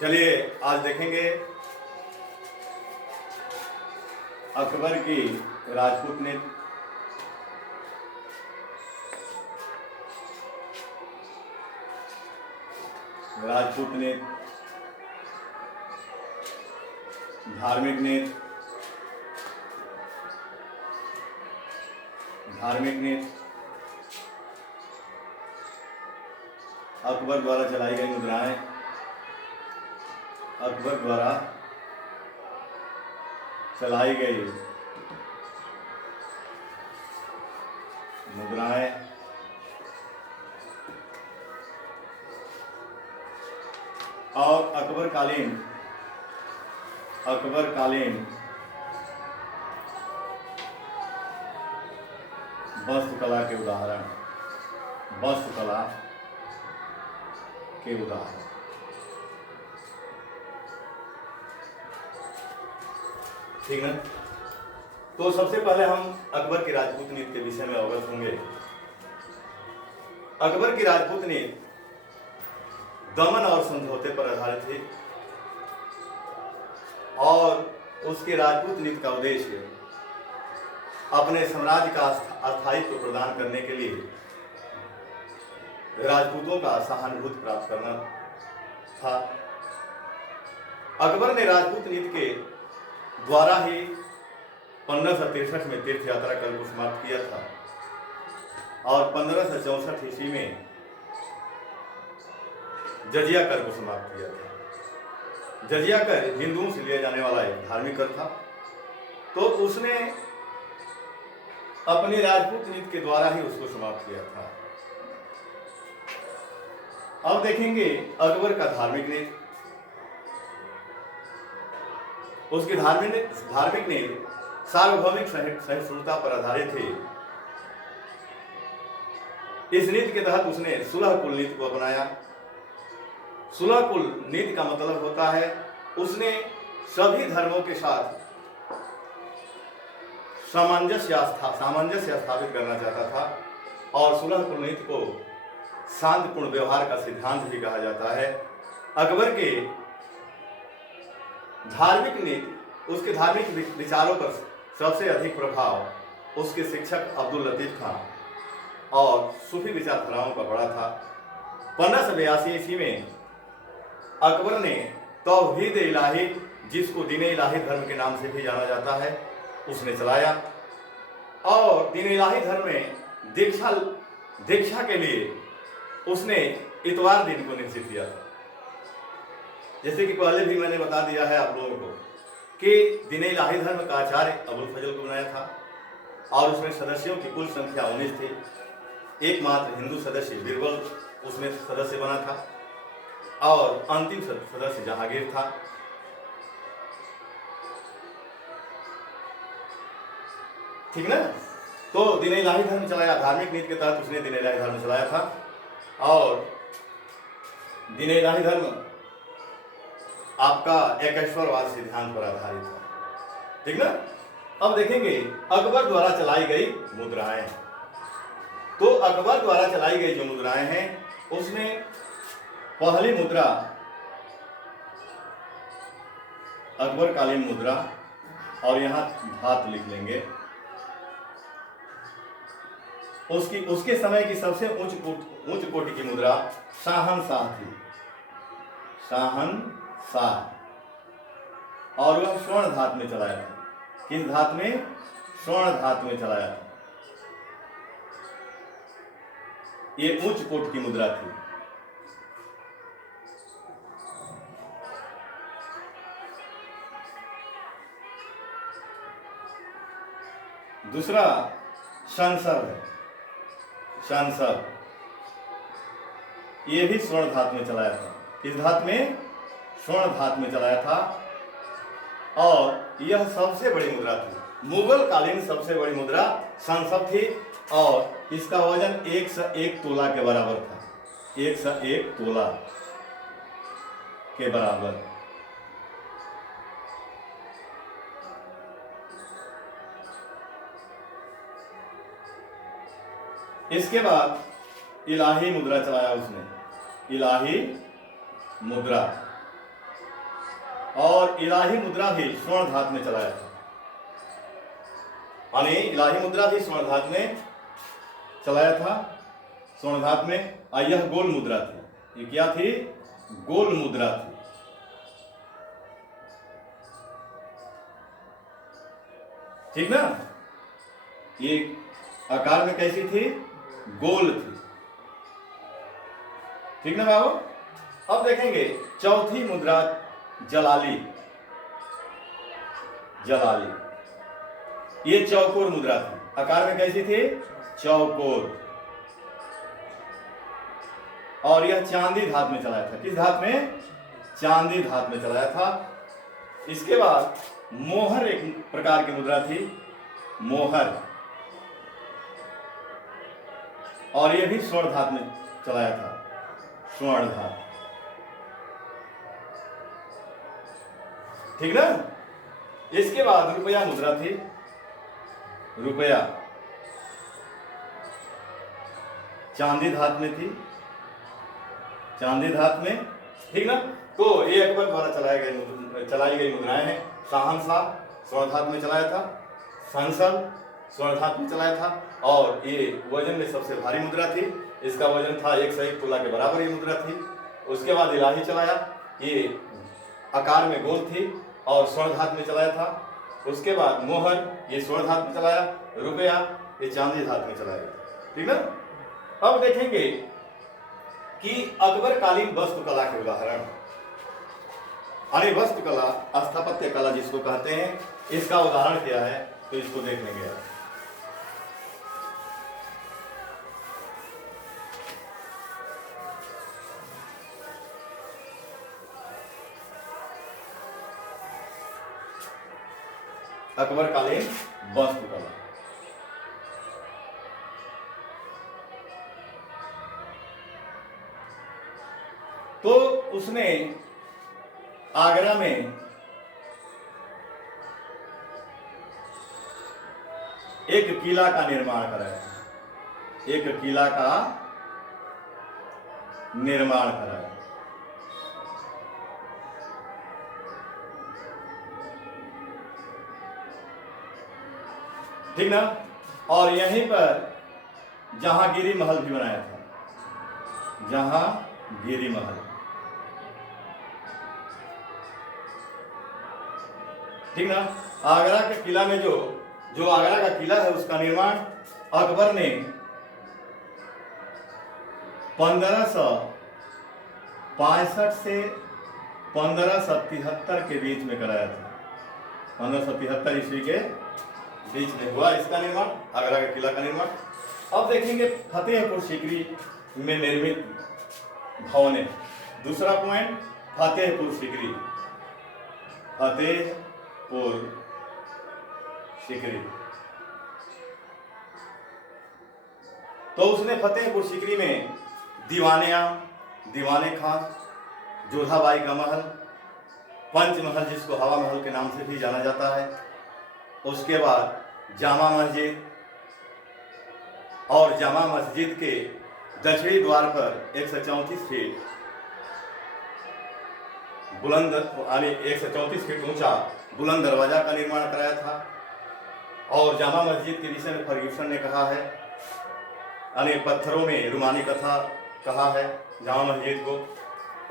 चलिए आज देखेंगे अकबर की राजपूत नीति। राजपूत नीति, धार्मिक नीति, अकबर द्वारा चलाई गई मुद्राएं, अकबर द्वारा चलाई गई मुद्राएं, और अकबरकालीन वास्तुकला के उदाहरण, ठीक है। तो सबसे पहले हम अकबर की राजपूत नीति के विषय में अवगत होंगे। अकबर की राजपूत नीति दमन और समझौते पर आधारित थी और उसके राजपूत नीति का उद्देश्य अपने साम्राज्य का अस्थायित्व प्रदान करने के लिए राजपूतों का सहानुभूति प्राप्त करना था। अकबर ने राजपूत नीति के द्वारा ही 1563 में तीर्थ यात्रा कर को समाप्त किया था और 1564 ईस्वी में जजिया कर को समाप्त किया था। जजिया कर हिंदुओं से लिया जाने वाला एक धार्मिक कर था, तो उसने अपनी राजपूत नीति के द्वारा ही उसको समाप्त किया था। अब देखेंगे अकबर का धार्मिक नीति। उसकी धार्मिक नीति सार्वभौमिक सहिष्णुता पर आधारित थी। इस नीति के तहत उसने सुलह कुल नीति को अपनाया। सुलह कुल नीति का मतलब होता है उसने सभी धर्मों के साथ सामंजस्य स्थापित करना चाहता था और सुलह कुल नीति को शांतिपूर्ण व्यवहार का सिद्धांत भी कहा जाता है। अकबर के धार्मिक नीति, उसके धार्मिक विचारों पर सबसे अधिक प्रभाव उसके शिक्षक अब्दुल लतीफ खान और सूफी विचारधाराओं का पड़ा था। 1582 ईस्वी में अकबर ने तौहीद इलाही, जिसको दीन इलाही धर्म के नाम से भी जाना जाता है, उसने चलाया और दीन इलाही धर्म में दीक्षा के लिए उसने इतवार दिन को निश्चित किया था। जैसे कि पहले भी मैंने बता दिया है आप लोगों को कि दीन इलाही धर्म का आचार्य अबुल फजल को बनाया था और उसमें सदस्यों की कुल संख्या 19 थी। एकमात्र हिंदू सदस्य बीरबल उसमें सदस्य बना था और अंतिम सदस्य जहांगीर था। ठीक ना। तो दीन इलाही धर्म चलाया, धार्मिक नीति के तहत उसने दीन इलाही धर्म चलाया था और दीन इलाही धर्म आपका एकेश्वरवाद सिद्धांत पर आधारित था। ठीक ना। अब देखेंगे अकबर द्वारा चलाई गई मुद्राएं। तो अकबर द्वारा चलाई गई जो मुद्राएं हैं उसमें पहली मुद्रा अकबर कालीन मुद्रा, और यहां धात लिख लेंगे। उसके समय की सबसे उच्च कोटि की मुद्रा शाहनशाह थी, शाहनशाह, और वह स्वर्ण धात में चलाया था। किस धात में? स्वर्ण धात में चलाया था। ये उच्च कोटि की मुद्रा थी। दूसरा संसद है, संसद, ये भी स्वर्ण धात में चलाया था। किस धात में? स्वर्ण धात में चलाया था और यह सबसे बड़ी मुद्रा थी। मुगल कालीन सबसे बड़ी मुद्रा संसद थी और इसका वजन 101 तोला के बराबर था। 101 तोला के बराबर। इसके बाद इलाही मुद्रा चलाया उसने, इलाही मुद्रा, और इलाही मुद्रा भी स्वर्ण धातु में चलाया था। यानी इलाही मुद्रा भी स्वर्ण धातु में चलाया था, स्वर्ण धातु में। और यह गोल मुद्रा थी। ये क्या थी? गोल मुद्रा थी। ठीक ना? ये आकार में कैसी थी? गोल थी। ठीक ना बाबू? अब देखेंगे चौथी मुद्रा जलाली। जलाली ये चौकोर मुद्रा थी। आकार में कैसी थी? चौकोर। और यह चांदी धातु में चलाया था। किस धातु में? चांदी धातु में चलाया था। इसके बाद मोहर एक प्रकार की मुद्रा थी, मोहर, और यह भी स्वर्ण धातु में चलाया था, स्वर्ण धातु। ठीक ना? इसके बाद रुपया मुद्रा थी, रुपया चांदी धातु में थी, चांदी धातु में। ठीक ना? तो ये अकबर द्वारा चलाई गई मुद्राएं हैं। शहंशाह स्वर्ण धातु में चलाया था, संसद स्वर्ण धातु में चलाया था, और ये वजन में सबसे भारी मुद्रा थी। इसका वजन था 101 तोला के बराबर ये मुद्रा थी। उसके बाद इलाही चलाया, ये आकार में गोल थी और स्वर्ण धातु में चलाया था। उसके बाद मोहर, ये स्वर्ण धातु में चलाया। रुपया ये चांदी धातु में चलाया। ठीक ना? अब देखेंगे कि अकबर कालीन वास्तुकला के उदाहरण। अरे वास्तुकला, स्थापत्य कला जिसको कहते हैं, इसका उदाहरण क्या है तो इसको देख लेंगे। अकबर कालीन वास्तुकला। तो उसने आगरा में एक किला का निर्माण कराया, एक किला का निर्माण कराया। ठीक ना? और यहीं पर जहांगीरी महल भी बनाया था, जहांगीरी महल। ठीक ना? आगरा के किला में जो आगरा का किला है उसका निर्माण अकबर ने 1565 से 1577 के बीच में कराया था। 1577 ईस्वी के बीच में हुआ इसका निर्माण, आगरा के किला का निर्माण। अब देखेंगे फतेहपुर सीकरी में निर्मित भवन। दूसरा पॉइंट, फतेहपुर सीकरी, फतेहपुर सीकरी। तो उसने फतेहपुर सीकरी में दीवाने आम, दीवाने खास, जोधाबाई का महल, पंचमहल जिसको हवा महल के नाम से भी जाना जाता है, उसके बाद जामा मस्जिद, और जामा मस्जिद के दक्षिणी द्वार पर 134 फीट बुलंद, यानी 134 फीट ऊंचा बुलंद दरवाजा का निर्माण कराया था। और जामा मस्जिद के विषय में फर्ग्यूसन ने कहा है, यानी पत्थरों में रुमानी कथा कहा है जामा मस्जिद को।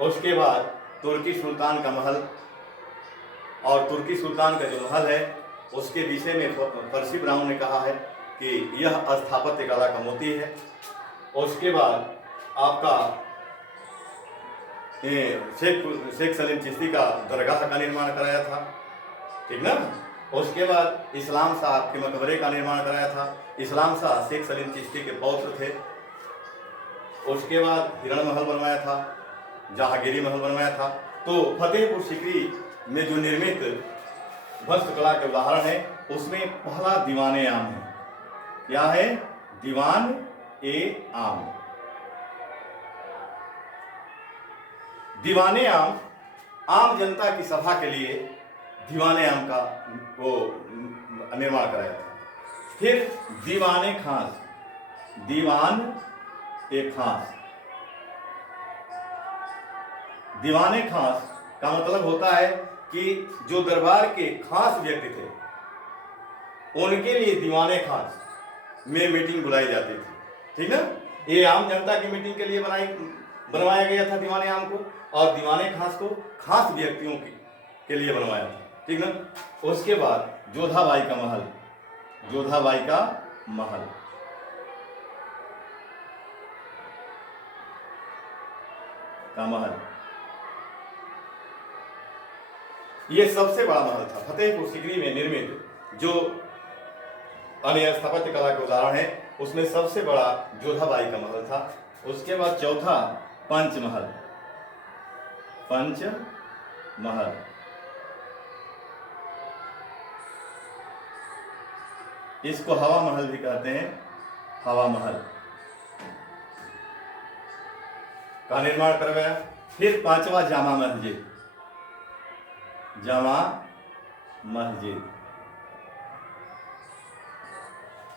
उसके बाद तुर्की सुल्तान का महल, और तुर्की सुल्तान का जो महल है उसके विषय में पर्सी ब्राउन ने कहा है कि यह स्थापत्य कला का मोती है। उसके बाद आपका शेख सलीम चिश्ती का दरगाह का निर्माण कराया था। ठीक ना? उसके बाद इस्लाम शाह के मकबरे का निर्माण कराया था। इस्लाम शाह शेख सलीम चिश्ती के पौत्र थे। उसके बाद हिरण महल बनवाया था, जहांगीरी महल बनवाया था। तो फतेहपुर सीकरी में जो निर्मित वास्तुकला के उदाहरण है उसमें पहला दीवाने आम है। क्या है? दीवान ए आम। दीवाने आम, आम जनता की सभा के लिए दीवाने आम का वो निर्माण कराया था। फिर दीवाने खास, दीवान ए खास। दीवाने खास का मतलब होता है कि जो दरबार के खास व्यक्ति थे उनके लिए दीवाने खास में मीटिंग बुलाई जाती थी, ठीक ना। ये आम जनता की मीटिंग के लिए बनवाया गया था दीवाने आम को, और दीवाने खास को खास व्यक्तियों के लिए बनवाया था, ठीक ना। उसके बाद जोधाबाई का महल, जोधाबाई का महल, ये सबसे बड़ा महल था फतेहपुर सीकरी में निर्मित, जो अन्य स्थापत्य कला के उदाहरण है उसमें सबसे बड़ा जोधाबाई का महल था। उसके बाद चौथा पंचमहल, पंचमहल, इसको हवा महल भी कहते हैं, हवा महल का निर्माण करवाया। फिर पांचवा जामा मस्जिद, जामा मस्जिद,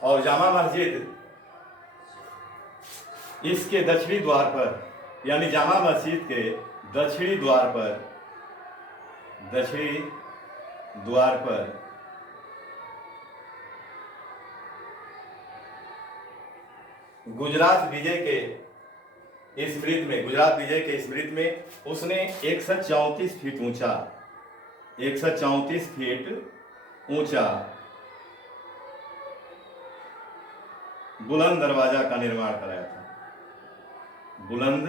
और जामा मस्जिद इसके दक्षिणी द्वार पर, यानी जामा मस्जिद के दक्षिणी द्वार पर, दक्षिणी द्वार पर गुजरात विजय के स्मृति में, गुजरात विजय के स्मृति में उसने 134 फीट ऊंचा, 134 फीट ऊंचा बुलंद दरवाजा का निर्माण कराया था, बुलंद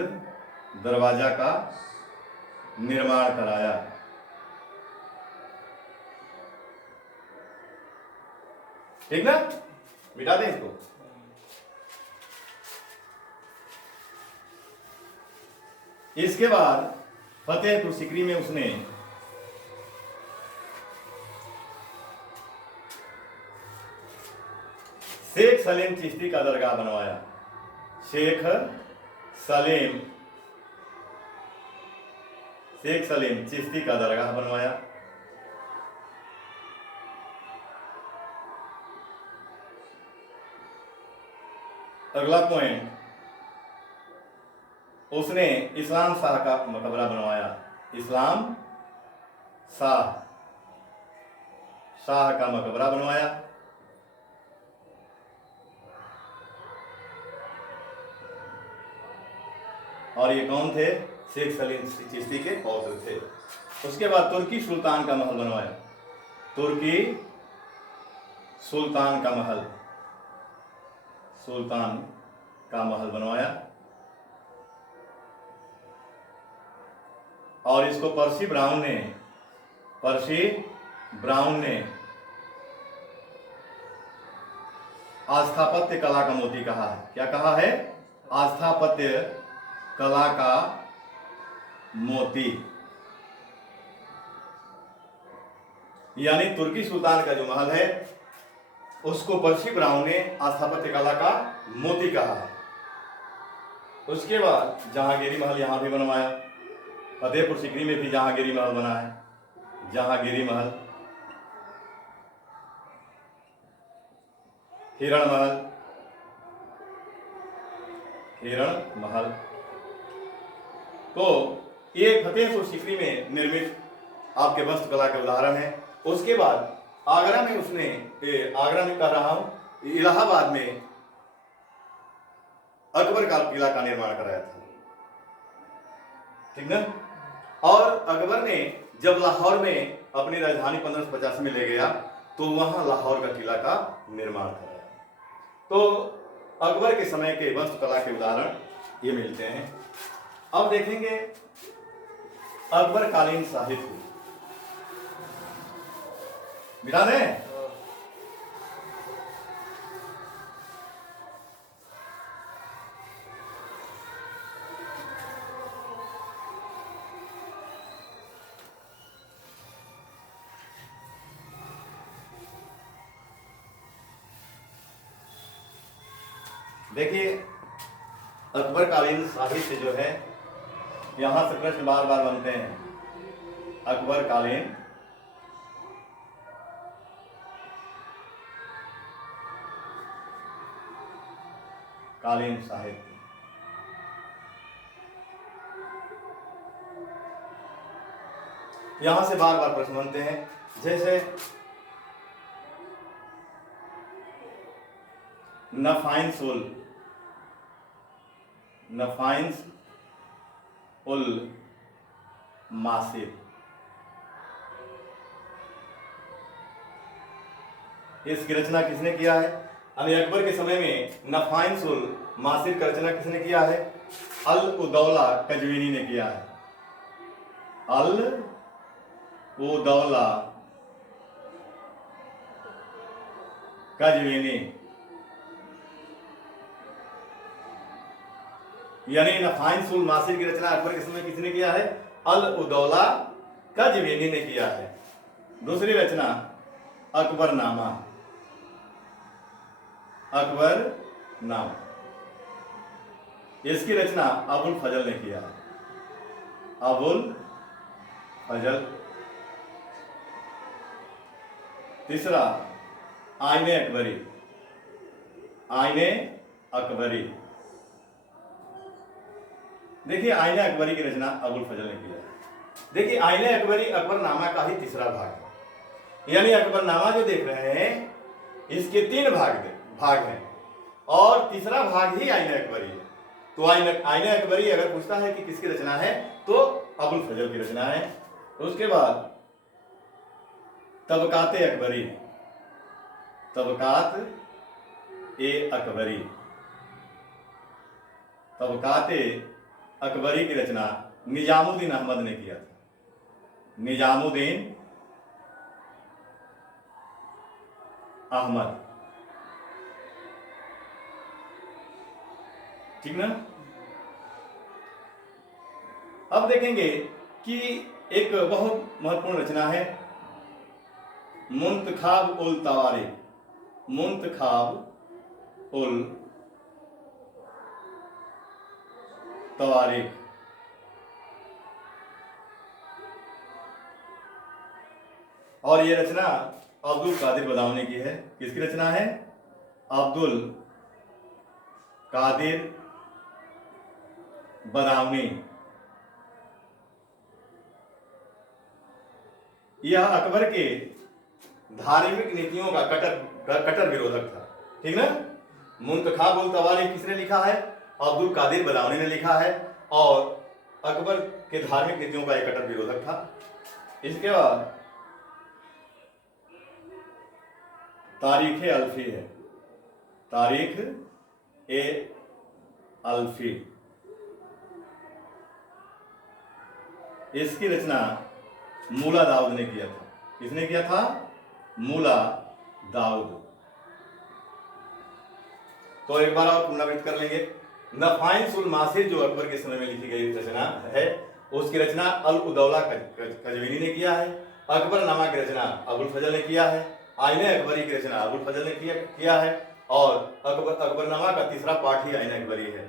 दरवाजा का निर्माण कराया। ठीक ना, मिटा दें इसको। इसके बाद फतेहपुर सीकरी में उसने शेख सलीम चिश्ती का दरगाह बनवाया, शेख सलीम चिश्ती का दरगाह बनवाया। अगला पॉइंट, उसने इस्लाम शाह का मकबरा बनवाया, इस्लाम शाह का मकबरा बनवाया। और ये कौन थे? शेख सलीम चिश्ती के पौत्र थे। उसके बाद तुर्की सुल्तान का महल बनवाया, तुर्की सुल्तान का महल, सुल्तान का महल बनवाया। और इसको पर्सी ब्राउन ने आस्थापत्य कला का मोती कहा है। क्या कहा है? आस्थापत्य कला का मोती। यानी तुर्की सुल्तान का जो महल है उसको पर्सी ब्राउन ने आस्थापत्य कला का मोती कहा है। उसके बाद जहांगीरी महल यहां भी बनवाया, फतेहपुर सीकरी में भी जहांगीरी महल बना है, जहांगीरी महल। हिरण महल। तो ये फतेहपुर सीकरी में निर्मित आपके वास्तुकला के उदाहरण है। उसके बाद आगरा में उसने, आगरा में कह रहा हूं, इलाहाबाद में अकबर का किला का निर्माण कराया था, ठीक ना। और अकबर ने जब लाहौर में अपनी राजधानी 1585 में ले गया तो वहां लाहौर का किला का निर्माण कराया। तो अकबर के समय के वास्तुकला के उदाहरण ये मिलते हैं। अब देखेंगे अकबर कालीन साहित्य। मिला ने? देखिए अकबर कालीन साहित्य जो है, यहां से प्रश्न बार बार बनते हैं। अकबर कालीन साहित्य, यहां से बार बार प्रश्न बनते हैं, जैसे नफाइंस उल मासिर, इसकी रचना किसने किया है? अभी अकबर के समय में नफाइंस उल मासिर का रचना किसने किया है? अल उदौला कजवीनी ने किया है। अल उदौला कजवीनी, यानी नफाइंस उल मासिर की रचना अकबर के समय किसने किया है? अल उदौला कजवीनी ने किया है। दूसरी रचना अकबरनामा, अकबरनामा, इसकी रचना अबुल फजल ने किया है। अबुल फजल। तीसरा आईने अकबरी, आईने अकबरी, देखिए आईने अकबरी की रचना अबुल फजल ने किया है। देखिए आईने अकबरी अकबरनामा का ही तीसरा भाग है, यानी अकबरनामा जो देख रहे हैं इसके 3 भाग हैं और तीसरा भाग ही आईने अकबरी है। तो आईने अकबरी अगर पूछता है कि किसकी रचना है तो अबुल फजल की रचना है। उसके बाद तबकाते अकबरी, तबकात ए अकबरी, तबकाते अकबरी की रचना निजामुद्दीन अहमद ने किया था। निजामुद्दीन अहमद, ठीक ना। अब देखेंगे कि एक बहुत महत्वपूर्ण रचना है मुंतखाब उल तवारीख, मुंतखाब उल तवारीख, और ये रचना अब्दुल कादिर बदाऊनी की है। किसकी रचना है? अब्दुल कादिर बदाऊनी। यह अकबर के धार्मिक नीतियों का कट्टर विरोधक था, ठीक ना। मुंतखाब उल तवारीख किसने लिखा है? अब्दुल कादिर बदाऊनी ने लिखा है और अकबर के धार्मिक नीतियों का एक कट्टर विरोधक था। इसके बाद तारीख ए अल्फी है, तारीख ए अल्फी, इसकी रचना मूला दाऊद ने किया था। किसने किया था? मूला दाऊद। तो एक बार और पुनरावृत्त कर लेंगे। नफाइंस उल मासिर जो अकबर के समय में लिखी गई रचना है, उसकी रचना अल उदौला कजवीनी ने किया है। अकबरनामा की रचना अबुल फजल ने किया है। आईने अकबरी की रचना अबुल फजल ने किया है और अकबरनामा का तीसरा पार्ट ही आईने अकबरी है।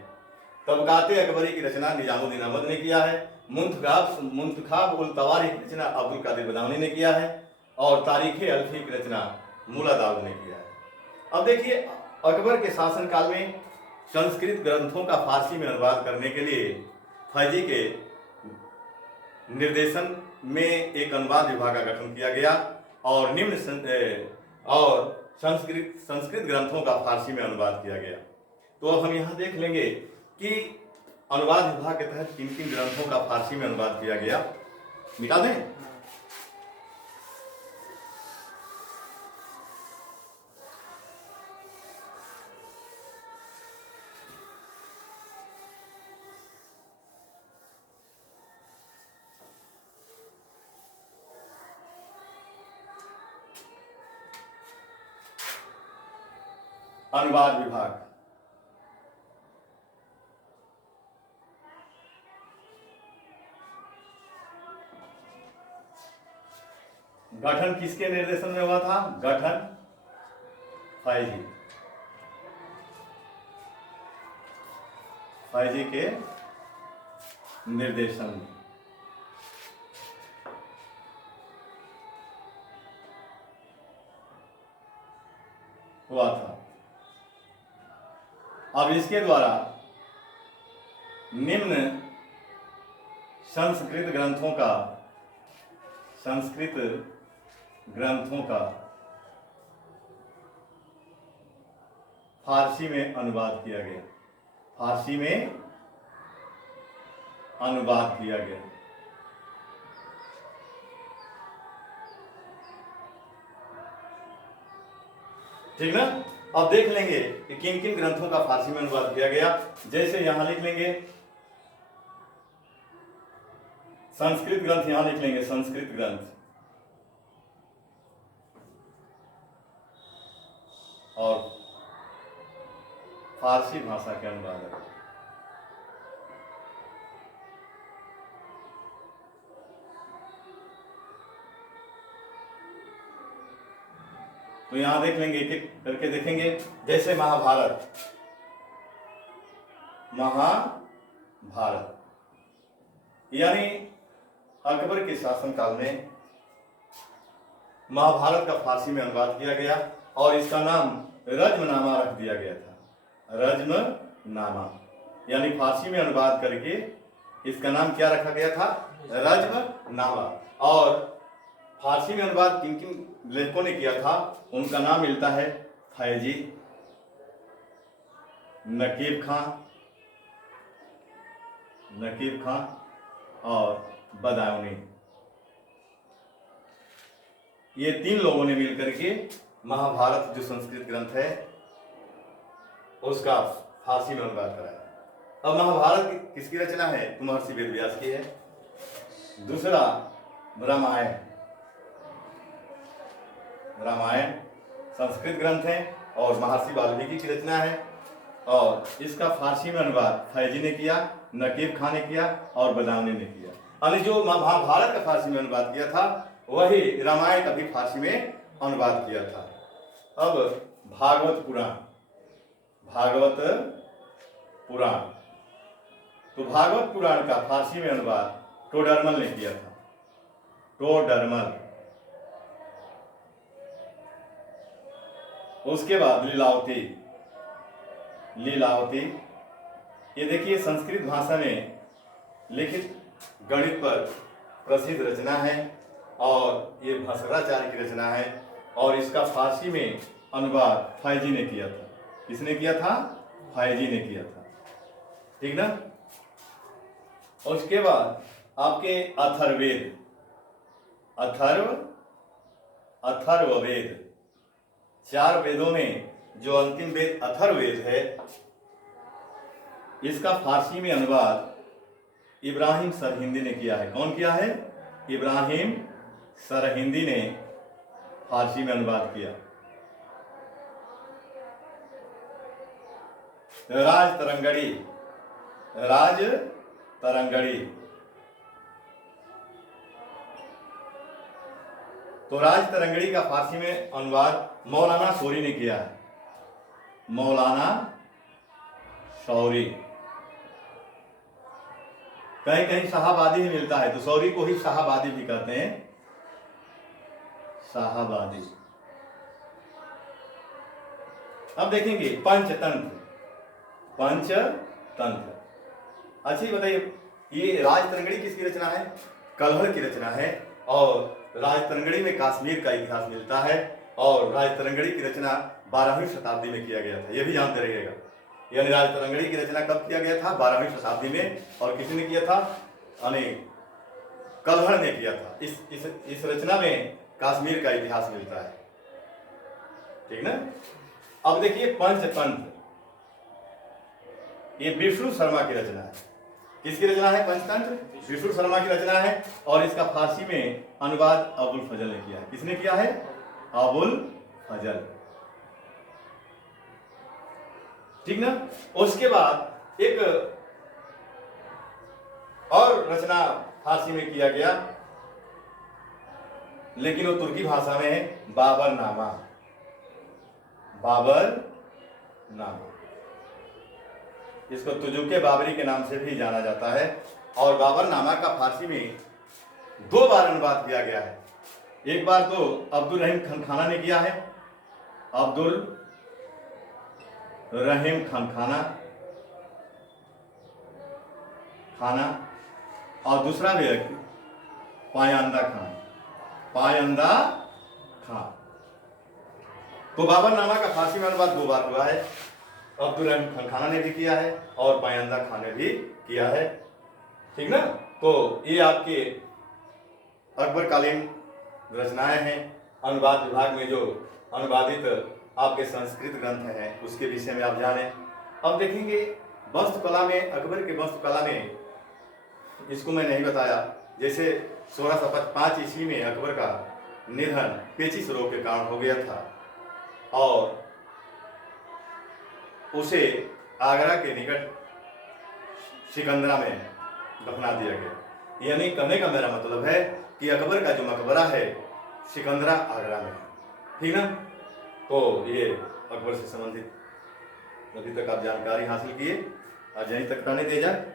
तबकाते अकबरी की रचना निजामुद्दीन अहमद ने किया है। मुंतखाब उल तवारीख की रचना अब्दुल कादिर बदाऊनी ने किया है और तारीख अल्फी की रचना मूला दाऊद ने किया है। अब देखिए अकबर के शासनकाल में संस्कृत ग्रंथों का फारसी में अनुवाद करने के लिए फैजी के निर्देशन में एक अनुवाद विभाग का गठन किया गया और संस्कृत ग्रंथों का फारसी में अनुवाद किया गया। तो अब हम यहाँ देख लेंगे कि अनुवाद विभाग के तहत किन किन ग्रंथों का फारसी में अनुवाद किया गया। मिटा दें? अनुवाद विभाग गठन किसके निर्देशन में हुआ था? गठन फैजी के निर्देशन में हुआ था। अब इसके द्वारा निम्न संस्कृत ग्रंथों का संस्कृत ग्रंथों का फारसी में अनुवाद किया गया। फारसी में अनुवाद किया गया। ठीक ना। अब देख लेंगे कि किन किन ग्रंथों का फारसी में अनुवाद किया गया। जैसे यहां लिख लेंगे संस्कृत ग्रंथ, यहां लिख लेंगे संस्कृत ग्रंथ, और फारसी भाषा के अनुवादक। तो यहां देख लेंगे, एक एक करके देखेंगे। जैसे महाभारत, महाभारत यानी अकबर के शासनकाल में महाभारत का फारसी में अनुवाद किया गया और इसका नाम रज्मनामा रख दिया गया था। रज्मनामा यानी फारसी में अनुवाद करके इसका नाम क्या रखा गया था? रज्मनामा। और फारसी में अनुवाद किन किन लेखकों ने किया था उनका नाम मिलता है फैजी, नकीब खां और बदायूनी। ये तीन लोगों ने मिलकर के महाभारत जो संस्कृत ग्रंथ है उसका फारसी में अनुवाद कराया। अब महाभारत किसकी रचना है? तो महर्षि वेदव्यास की है। दूसरा रामायण संस्कृत ग्रंथ है और महर्षि वाल्मीकि की रचना है और इसका फारसी में अनुवाद फैजी ने किया, नकीब खां ने किया और बदायूनी ने किया। यानी जो महाभारत का फारसी में अनुवाद किया था वही रामायण का भी फारसी में अनुवाद किया था। अब भागवत पुराण, तो भागवत पुराण का फारसी में अनुवाद टोडरमल ने किया था। टोडरमल। उसके बाद लीलावती, ये देखिए संस्कृत भाषा में लिखित गणित पर प्रसिद्ध रचना है और ये भास्कराचार्य की रचना है और इसका फारसी में अनुवाद फैजी ने किया था। किसने किया था? फैजी ने किया था। ठीक ना। उसके बाद आपके अथर्ववेद, 4 वेदों में जो अंतिम वेद अथर्ववेद है इसका फारसी में अनुवाद इब्राहिम सरहिंदी ने किया है। कौन किया है? इब्राहिम सरहिंदी ने फारसी में अनुवाद किया। राज तरंगड़ी, तो राज तरंगड़ी का फारसी में अनुवाद मौलाना शौरी ने किया है। मौलाना शौरी। कहीं कहीं शाहाबादी ही मिलता है तो शौरी को ही शाहाबादी भी कहते हैं। शाहाबादी। अब देखेंगे पंचतंत्र। अच्छी बताइए, ये राज तरंगड़ी किसकी रचना है? कलहर की रचना है और राज तरंगड़ी में कश्मीर का इतिहास मिलता है और राज तरंगड़ी की रचना 12वीं शताब्दी में किया गया था। यह भी जानते रहिएगा। यानी राज तरंगड़ी की रचना कब किया गया था? 12वीं शताब्दी में। और किसने किया था? यानी कलहर ने किया था। इस रचना में कश्मीर का इतिहास मिलता है। ठीक ना। अब देखिए पंचतंत्र, ये विष्णु शर्मा की रचना है। किसकी रचना है? पंचतंत्र विष्णु शर्मा की रचना है और इसका फारसी में अनुवाद अबुल फजल ने किया है। किसने किया है? अबुल फजल। ठीक ना। उसके बाद एक और रचना फारसी में किया गया लेकिन वो तुर्की भाषा में है, बाबरनामा। इसको तुजुके बाबरी के नाम से भी जाना जाता है और बाबरनामा का फारसी में 2 बार अनुवाद किया गया है। एक बार तो अब्दुल रहीम खान ने किया है, अब्दुल रहीम खाना और दूसरा व्यक्ति पायंदा खान। पायंदा खां। तो बाबरनामा का फारसी में अनुवाद 2 बार हुआ है, अब्दुल रहीम खान खाना ने भी किया है और पायंदा खान ने भी किया है, ठीक ना। तो ये आपके अकबरकालीन रचनाएं हैं। अनुवाद विभाग में जो अनुवादित आपके संस्कृत ग्रंथ हैं उसके विषय में आप जानें। अब देखेंगे वास्तुकला में, अकबर के वास्तुकला में, इसको मैं नहीं बताया, जैसे 1605 ईस्वी में अकबर का निधन पेचिश रोग के कारण हो गया था और उसे आगरा के निकट सिकंदरा में दफना दिया गया। यानी कहने का मेरा मतलब है कि अकबर का जो मकबरा है सिकंदरा आगरा में है, ठीक ना। तो ये अकबर से संबंधित अभी तक आप जानकारी हासिल किए, आज यहीं तक रहने दिया जाए।